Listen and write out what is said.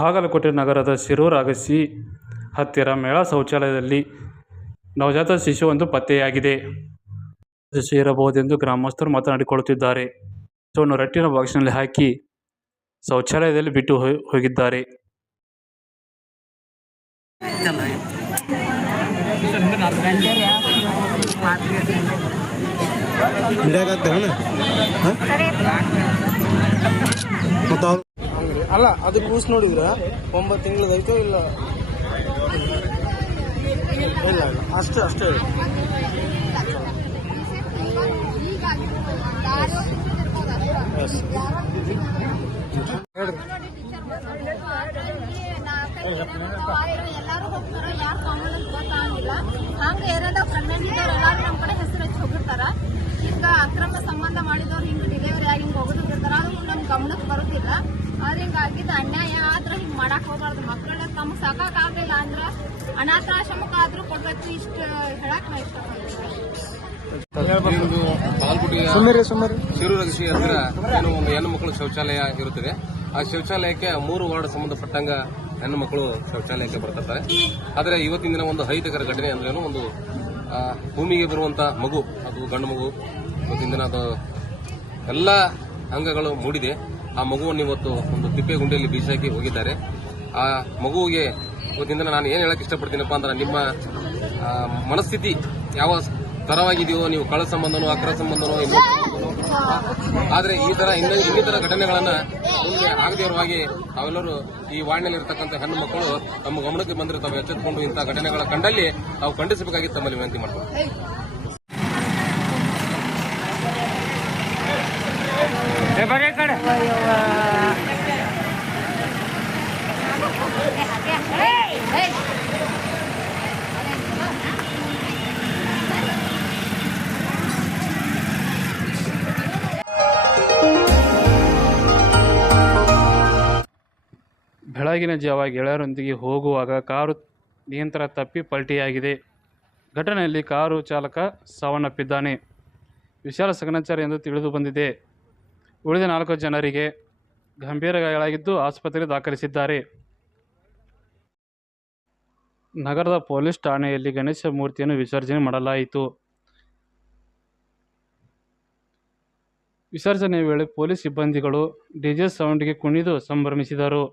ಬಾಗಲಕೋಟೆ ನಗರದ ಶಿರೂರ ಅಗಸಿ ಹತ್ತಿರ ಮೇಳ ಶೌಚಾಲಯದಲ್ಲಿ ನವಜಾತ ಶಿಶುವೊಂದು ಪತ್ತೆಯಾಗಿದೆ. ಶಿಶು ಇರಬಹುದೆಂದು ಗ್ರಾಮಸ್ಥರು ಮಾತನಾಡಿಕೊಳ್ಳುತ್ತಿದ್ದಾರೆ. ಶಿಶುವನ್ನು ರಟ್ಟಿನ ಬಾಕ್ಸ್ನಲ್ಲಿ ಹಾಕಿ ಶೌಚಾಲಯದಲ್ಲಿ ಬಿಟ್ಟು ಹೋಗಿದ್ದಾರೆ. ಅಲ್ಲ ಅದು ಕೂಸ್ ನೋಡಿದ್ರ? ಒಂಬತ್ತು ತಿಂಗಳದೈತೋ ಇಲ್ಲ ಇಲ್ಲ. ಅಷ್ಟೇ ಅಷ್ಟೇ. ಮಾಡಕ್ ಹೋಗ್ಬಾರ್ದು. ಮಕ್ಕಳನ್ನ ತಮ್ಗ್ ಸಾಕಾಗ್ ಆಗ್ಲಿಲ್ಲ ಅಂದ್ರ ಅನಾಥಾಶ್ರಮಕ್ಕ ಆದ್ರೂ ಕೊಡ್ಬೇಕು. ಇಷ್ಟ ಹೇಳಕ್ ಹೆಣ್ಮಕ್ಳು ಒಂದು ಹತ್ತಿರ ಏನು ಹೆಣ್ಣು ಮಕ್ಕಳು ಶೌಚಾಲಯ ಇರುತ್ತದೆ. ಆ ಶೌಚಾಲಯಕ್ಕೆ ಮೂರು ವಾರ್ಡ್ ಸಂಬಂಧಪಟ್ಟಂಗ ಹೆಣ್ಣು ಮಕ್ಕಳು ಶೌಚಾಲಯಕ್ಕೆ ಬರ್ತಿರ್ತಾರೆ ಆದರೆ ಇವತ್ತಿನ ದಿನ ಒಂದು ಹೈತಕರ ಘಟನೆ ಅಂದ್ರೆ ಒಂದು ಭೂಮಿಗೆ ಬರುವಂತ ಮಗು ಅದು ಗಂಡು ಮಗು. ಇವತ್ತಿನ ದಿನ ಅದು ಎಲ್ಲ ಅಂಗಗಳು ಮೂಡಿದೆ. ಆ ಮಗುವನ್ನು ಇವತ್ತು ಒಂದು ತಿಪ್ಪೆ ಗುಂಡಿಯಲ್ಲಿ ಬೀಸಾಕಿ ಹೋಗಿದ್ದಾರೆ. ಆ ಮಗುವಿಗೆ ಇವತ್ತಿಂದ ನಾನು ಏನು ಹೇಳಕ್ ಇಷ್ಟಪಡ್ತೀನಪ್ಪ ಅಂದ್ರೆ ನಿಮ್ಮ ಮನಸ್ಥಿತಿ ಯಾವ ತರವಾಗಿದೆಯೋ, ನೀವು ಕಳ ಸಂಬಂಧನೋ, ಅಕ್ರ ಸಂಬಂಧನೋ ಆದ್ರೆ ಈ ತರ ಇನ್ನ ಇನ್ನಿತರ ಘಟನೆಗಳನ್ನ ಮುಂದೆ ಆಗದೇವರವಾಗಿ ತಾವೆಲ್ಲರೂ ಈ ವಾರ್ಡ್ನಲ್ಲಿ ಇರತಕ್ಕಂಥ ಹೆಣ್ಣು ಮಕ್ಕಳು ತಮ್ಮ ಗಮನಕ್ಕೆ ಬಂದರೆ ತಾವು ಎಚ್ಚೆತ್ತುಕೊಂಡು ಇಂತಹ ಘಟನೆಗಳ ಕಂಡಲ್ಲಿ ತಾವು ಖಂಡಿಸಬೇಕಾಗಿ ತಮ್ಮಲ್ಲಿ ವಿನಂತಿ ಮಾಡ್ತಾರೆ ಬೆಳಗಿನ ಜಾವ ಗೆಳೆಯರೊಂದಿಗೆ ಹೋಗುವಾಗ ಕಾರು ನಿಯಂತ್ರಣ ತಪ್ಪಿ ಪಲ್ಟಿಯಾಗಿದೆ. ಘಟನೆಯಲ್ಲಿ ಕಾರು ಚಾಲಕ ಸಾವನ್ನಪ್ಪಿದ್ದಾನೆ. ವಿಶಾಲ ಸಗನಚಾರ ಎಂದು ತಿಳಿದು ಬಂದಿದೆ. ಉಳಿದ ನಾಲ್ಕು ಜನರಿಗೆ ಗಂಭೀರ ಗಾಯಗಳಾಗಿದ್ದು ಆಸ್ಪತ್ರೆಗೆ ದಾಖಲಿಸಿದ್ದಾರೆ. ನಗರದ ಪೊಲೀಸ್ ಠಾಣೆಯಲ್ಲಿ ಗಣೇಶ ಮೂರ್ತಿಯನ್ನು ವಿಸರ್ಜನೆ ಮಾಡಲಾಯಿತು. ವಿಸರ್ಜನೆ ವೇಳೆ ಪೊಲೀಸ್ ಸಿಬ್ಬಂದಿಗಳು ಡಿಜೆ ಸೌಂಡ್ಗೆ ಕುಣಿದು ಸಂಭ್ರಮಿಸಿದರು.